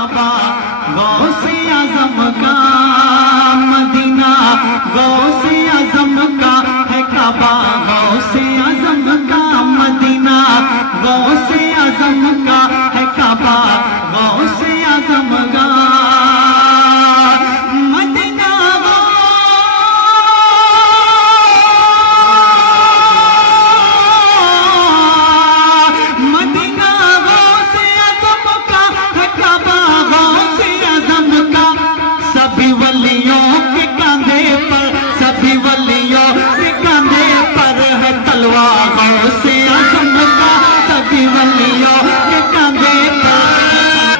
काबा गौसे आजम का, मदीना गौसे आजम का है काबा गौसे आजम का, मदीना गौसे आजम का है काबा गौसे आजम का। सभी वलियों के कंधे पर है तलवार गौसे आजम का, सभी वलियों के कंधे पर।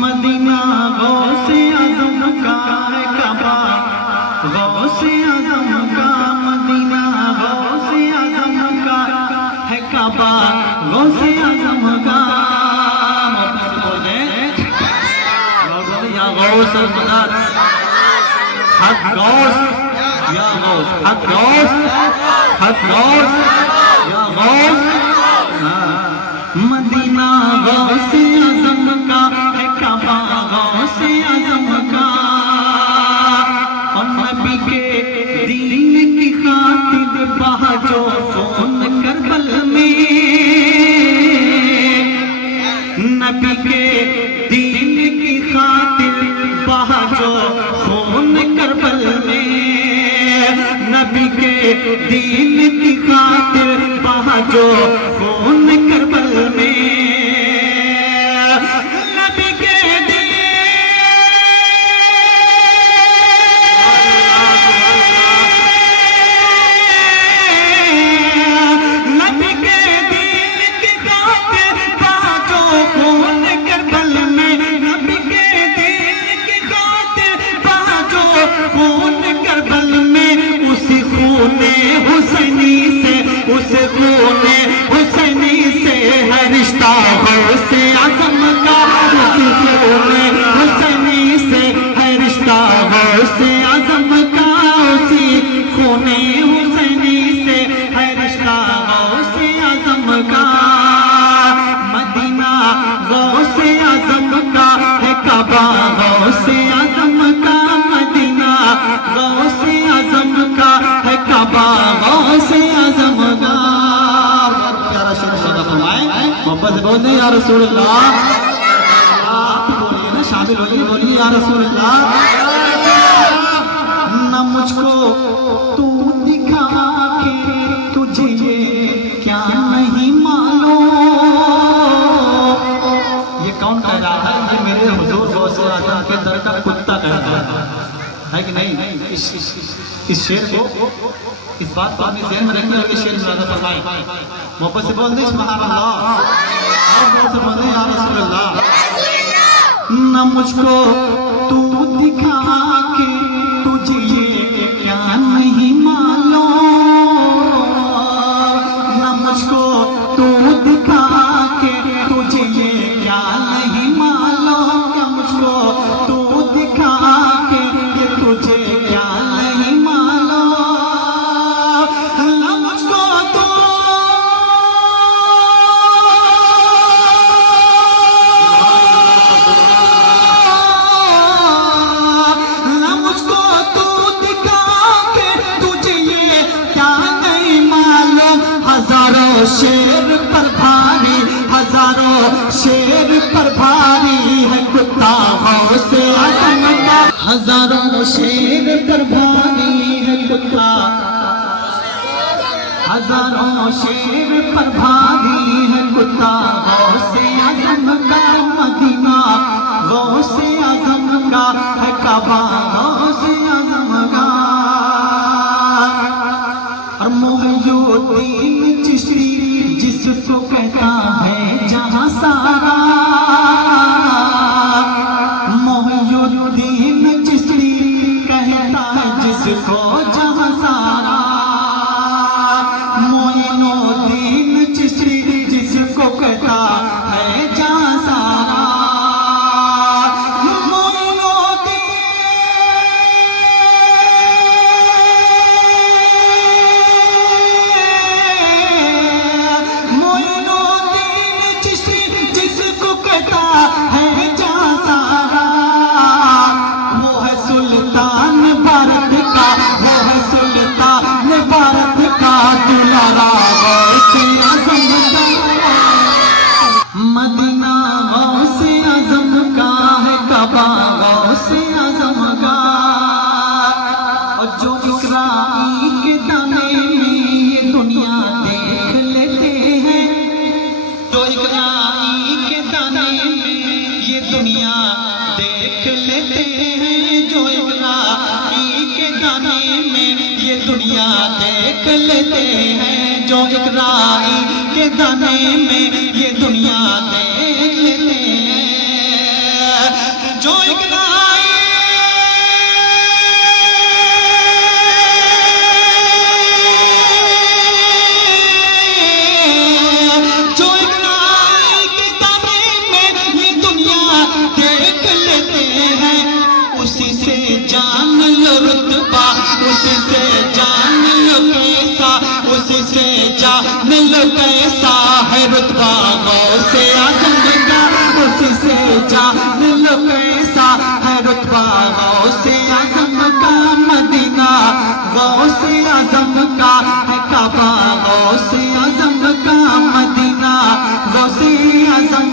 मदीना गौसे आजम का है काबा गौसे आजम का, मदीना गौसे आजम का है काबा गौसे आजम का। गौस मदद हक गौस या गौस, हक गौस, हक गौस या गौस। मदीना गौसे आजम का है काबा गौसे आजम का। और नबी के दीन की खातिर बहाजो खून करबल में, नबी के दीन की खातिर बहाजो खून करबल में, नबी के दीन की खातिर बहाजो खून करबल में। नबी के नबी के दीन की खातिर बहाजो खून करबल में, नबी के दीन की खातिर बहाजो खून करबल में। उसी खूने हुसैनी से, उस खूने हुसैनी से है रिश्ता गौसे आजम का, उसी खूने हुसैनी से है रिश्ता गौसे आजम का, उसी खूने हुसैनी से है रिश्ता गौसे आजम का। मदीना गौसे आजम का है काबा गौसे आजम का, मदीना गौसे आजम का है काबा गौसे आजम का। प्यारा शेर अदा फरमाए, मोहब्बत से बोलते या रसूल अल्लाह। आप बोलिए ना, शामिल होइए, बोलिए या रसूल अल्लाह। न मुझको तू दिखा के तुझे ये क्या नहीं मालूम। ये कौन कह रहा है? ये मेरे हुजूर गौसे आजम के दर का कुत्ता कह रहा है कि नहीं? इस शेर को, इस बात को अपने ज़हन में रखिए और ये शेर ज़्यादा फरमाएं। मोहब्बत से बोल दे सुभान अल्लाह, मोहब्बत से बोल दे या रसूल अल्लाह। न मुझको तू दिखा के तुझे ये क्या नहीं मालूम, न मुझको तू दिखा के तुझे ये क्या नहीं मालूम, न मुझको तू दिखा के तुझे क्या नहीं मालूम, न मुझको तू शेर पर भारी, हजारों शेर पर भारी है कुत्ता गौसे आजम का, हजारों शेर पर भारी है कुत्ता, हजारों शेर पर भारी है कुत्ता गौसे आजम का। मदीना गौसे आजम का है काबा गौसे आजम का। और मोहिउद्दीन चिश्ती जिसको कहता है जहां सारा, मोहिउद्दीन चिश्ती कहता है जिसको जहां सारा, मोइनुद्दीन चिश्ती जिसको कहता है जहां गौसे आज़म का है काबा गौसे आज़म का। और जो इकराई के दाने में ये दुनिया देख लेते हैं, जो इकराई के दाने में ये दुनिया देख लेते हैं, जो इकराई के दाने में ये दुनिया देख लेते हैं, जो इकराई के दाने में ये दुनिया देख लेते हैं, जो इकराई के दाने में ये दुनिया देख लेते हैं, उसी से जान लो रुतबा, उसी से जान लो कैसा, उसी से जान लो कैसा है रुतबा गौसे आज़म का, उसी से जान लो कैसा है रुतबा गौसे आज़म का। मदीना गौसे आज़म का है काबा गौसे आज़म का, मदीना गौसे आज़म